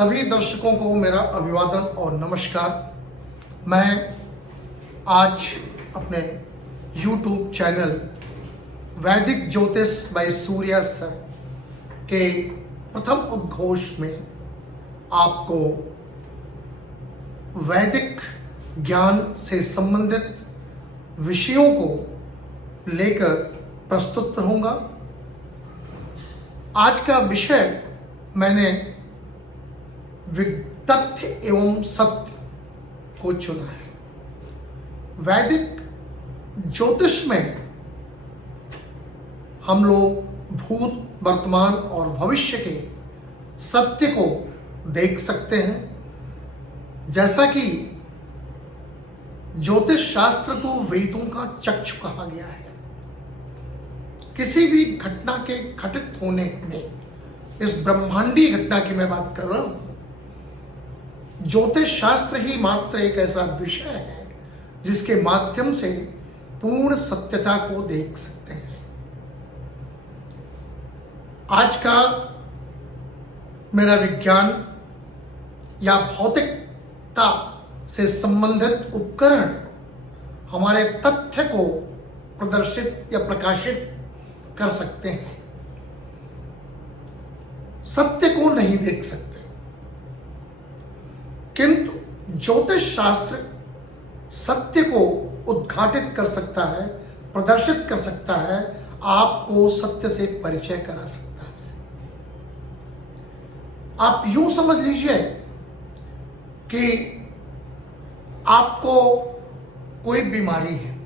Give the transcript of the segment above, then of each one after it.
सभी दर्शकों को मेरा अभिवादन और नमस्कार। मैं आज अपने YouTube चैनल वैदिक ज्योतिष बाय सूर्या सर के प्रथम उद्घोष में आपको वैदिक ज्ञान से संबंधित विषयों को लेकर प्रस्तुत रहूंगा। आज का विषय मैंने तथ्य एवं सत्य को चुना है। वैदिक ज्योतिष में हम लोग भूत, वर्तमान और भविष्य के सत्य को देख सकते हैं। जैसा कि ज्योतिष शास्त्र को वेदों का चक्षु कहा गया है। किसी भी घटना के घटित होने में, इस ब्रह्मांडीय घटना की मैं बात कर रहा हूं, ज्योतिष शास्त्र ही मात्र एक ऐसा विषय है जिसके माध्यम से पूर्ण सत्यता को देख सकते हैं। आज का मेरा विज्ञान या भौतिकता से संबंधित उपकरण हमारे तथ्य को प्रदर्शित या प्रकाशित कर सकते हैं, सत्य को नहीं देख सकते। किंतु ज्योतिष शास्त्र सत्य को उद्घाटित कर सकता है, प्रदर्शित कर सकता है, आपको सत्य से परिचय करा सकता है। आप यूं समझ लीजिए कि आपको कोई बीमारी है।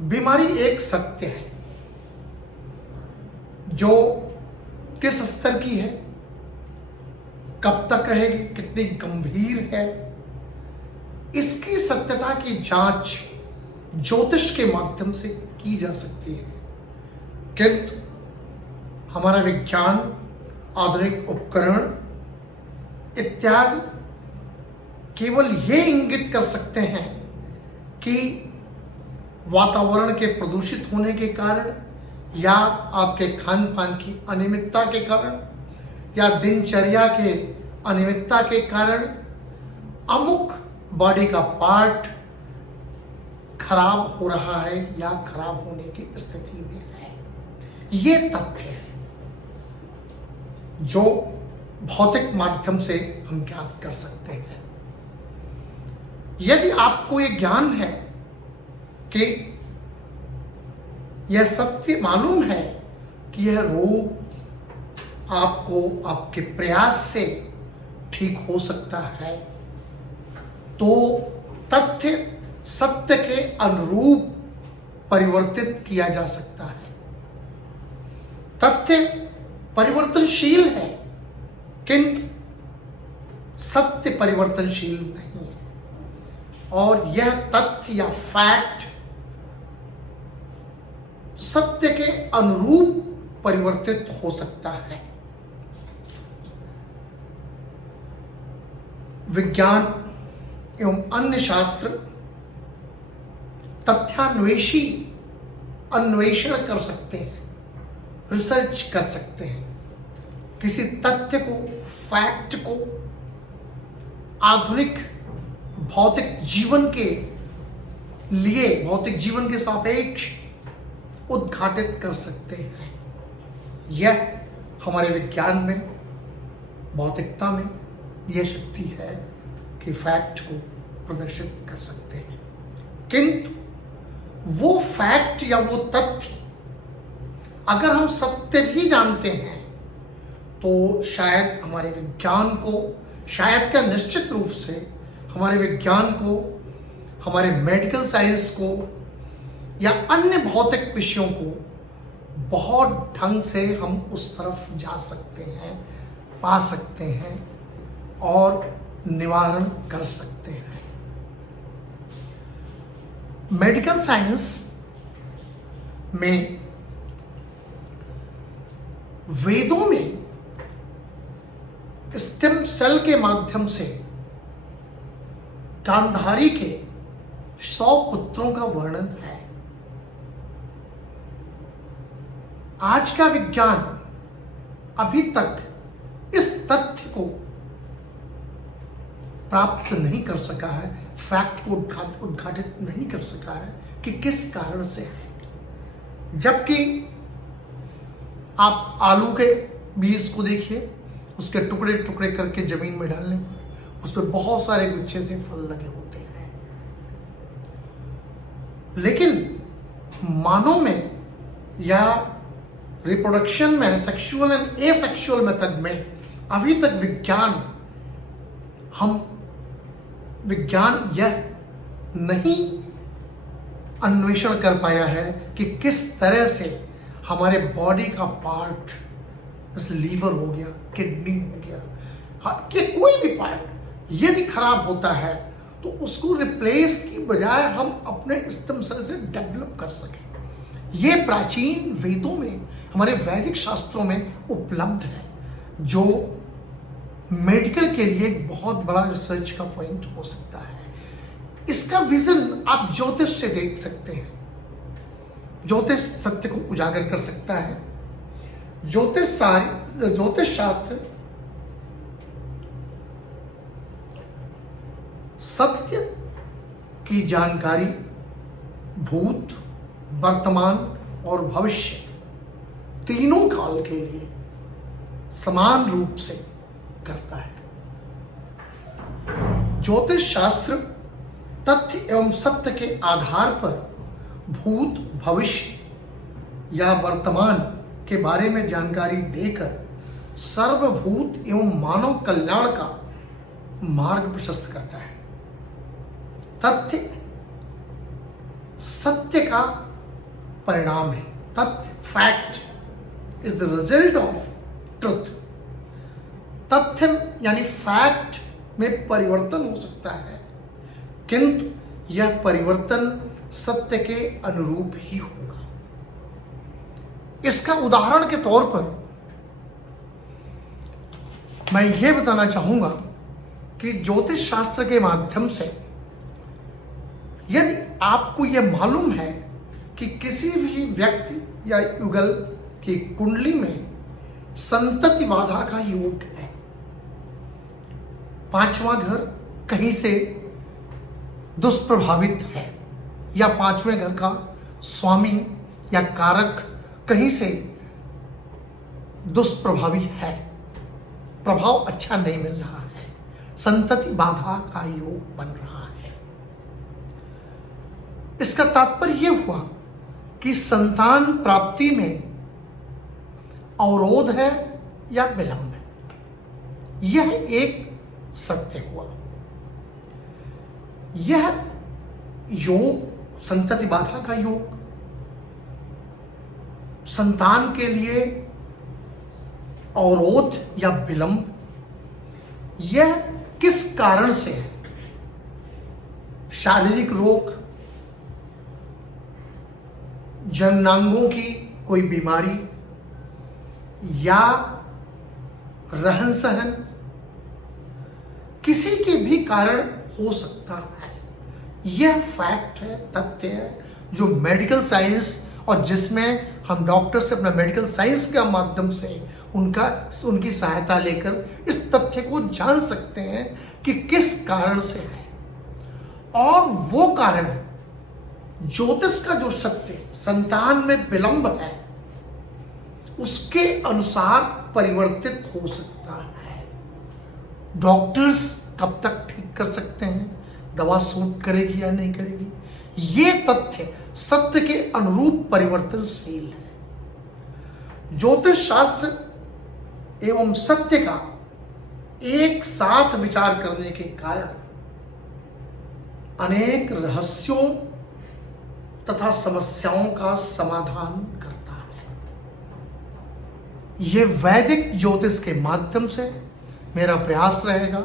बीमारी एक सत्य है जो किस स्तर की है, कब तक रहेगी, कितनी गंभीर है, इसकी सत्यता की जांच ज्योतिष के माध्यम से की जा सकती है। किंतु हमारा विज्ञान, आधुनिक उपकरण इत्यादि केवल ये इंगित कर सकते हैं कि वातावरण के प्रदूषित होने के कारण या आपके खान पान की अनियमितता के कारण या दिनचर्या के अनियमितता के कारण अमुक बॉडी का पार्ट खराब हो रहा है या खराब होने की स्थिति में है। ये तथ्य है जो भौतिक माध्यम से हम ज्ञात कर सकते हैं। यदि आपको ये ज्ञान है कि यह सत्य मालूम है कि यह रोग आपको आपके प्रयास से ठीक हो सकता है, तो तथ्य सत्य के अनुरूप परिवर्तित किया जा सकता है। तथ्य परिवर्तनशील है किंतु सत्य परिवर्तनशील नहीं है। और यह तथ्य या फैक्ट सत्य के अनुरूप परिवर्तित हो सकता है। विज्ञान एवं अन्य शास्त्र तथ्यान्वेषी अन्वेषण कर सकते हैं, रिसर्च कर सकते हैं। किसी तथ्य को, फैक्ट को आधुनिक भौतिक जीवन के लिए, भौतिक जीवन के सापेक्ष उद्घाटित कर सकते हैं। यह हमारे विज्ञान में, भौतिकता में यह शक्ति है कि फैक्ट को प्रदर्शित कर सकते हैं। किंतु वो फैक्ट या वो तथ्य अगर हम सत्य भी जानते हैं तो शायद हमारे विज्ञान को, शायद क्या निश्चित रूप से हमारे विज्ञान को, हमारे मेडिकल साइंस को या अन्य भौतिक विषयों को बहुत ढंग से हम उस तरफ जा सकते हैं, पा सकते हैं और निवारण कर सकते हैं। मेडिकल साइंस में, वेदों में स्टेम सेल के माध्यम से गांधारी के 100 पुत्रों का वर्णन है। आज का विज्ञान अभी तक इस तथ्य को प्राप्त नहीं कर सका है, फैक्ट को उद्घाटित नहीं कर सका है कि किस कारण से है। जबकि आप आलू के बीज को देखिए, उसके टुकड़े टुकड़े करके जमीन में डालने पर उस पर बहुत सारे गुच्छे से फल लगे होते हैं। लेकिन मानव में या रिप्रोडक्शन में, सेक्सुअल एंड एसेक्सुअल मेथड में अभी तक विज्ञान यह नहीं अन्वेषण कर पाया है कि किस तरह से हमारे बॉडी का पार्ट, जैसे लीवर हो गया, किडनी हो गया, कि कोई भी पार्ट यदि खराब होता है तो उसको रिप्लेस की बजाय हम अपने स्टेम सेल से डेवलप कर सकें। ये प्राचीन वेदों में, हमारे वैदिक शास्त्रों में उपलब्ध है, जो मेडिकल के लिए एक बहुत बड़ा रिसर्च का पॉइंट हो सकता है। इसका विजन आप ज्योतिष से देख सकते हैं। ज्योतिष सत्य को उजागर कर सकता है। ज्योतिष शास्त्र सत्य की जानकारी भूत, वर्तमान और भविष्य तीनों काल के लिए समान रूप से करता है। ज्योतिष शास्त्र तथ्य एवं सत्य के आधार पर भूत, भविष्य या वर्तमान के बारे में जानकारी देकर सर्वभूत एवं मानव कल्याण का मार्ग प्रशस्त करता है। तथ्य सत्य का परिणाम है। तथ्य, fact is the result of truth. तथ्य यानी फैक्ट में परिवर्तन हो सकता है, किंतु यह परिवर्तन सत्य के अनुरूप ही होगा। इसका उदाहरण के तौर पर मैं यह बताना चाहूंगा कि ज्योतिष शास्त्र के माध्यम से यदि आपको यह मालूम है कि किसी भी व्यक्ति या युगल की कुंडली में संतति बाधा का योग है, पांचवां घर कहीं से दुष्प्रभावित है, या पांचवें घर का स्वामी या कारक कहीं से दुष्प्रभावी है, प्रभाव अच्छा नहीं मिल रहा है, संतति बाधा का योग बन रहा है, इसका तात्पर्य यह हुआ कि संतान प्राप्ति में अवरोध है या विलंब है। यह एक सत्य हुआ। यह योग, संतति बाधा का योग, संतान के लिए अवरोध या विलंब, यह किस कारण से है? शारीरिक रोग, जननांगों की कोई बीमारी, या रहन सहन, किसी के भी कारण हो सकता है। यह फैक्ट है, तथ्य है, जो मेडिकल साइंस और जिसमें हम डॉक्टर से अपना मेडिकल साइंस के माध्यम से उनकी सहायता लेकर इस तथ्य को जान सकते हैं कि किस कारण से है। और वो कारण ज्योतिष का जो सत्य संतान में विलंब है उसके अनुसार परिवर्तित हो सकता है। डॉक्टर्स कब तक ठीक कर सकते हैं, दवा सूट करेगी या नहीं करेगी, ये तथ्य सत्य के अनुरूप परिवर्तनशील है। ज्योतिष शास्त्र एवं सत्य का एक साथ विचार करने के कारण अनेक रहस्यों तथा समस्याओं का समाधान करता है। यह वैदिक ज्योतिष के माध्यम से मेरा प्रयास रहेगा।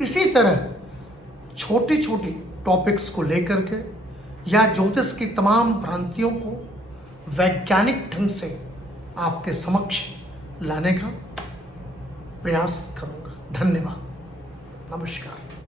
इसी तरह छोटी छोटी टॉपिक्स को लेकर के या ज्योतिष की तमाम भ्रांतियों को वैज्ञानिक ढंग से आपके समक्ष लाने का प्रयास करूंगा। धन्यवाद, नमस्कार।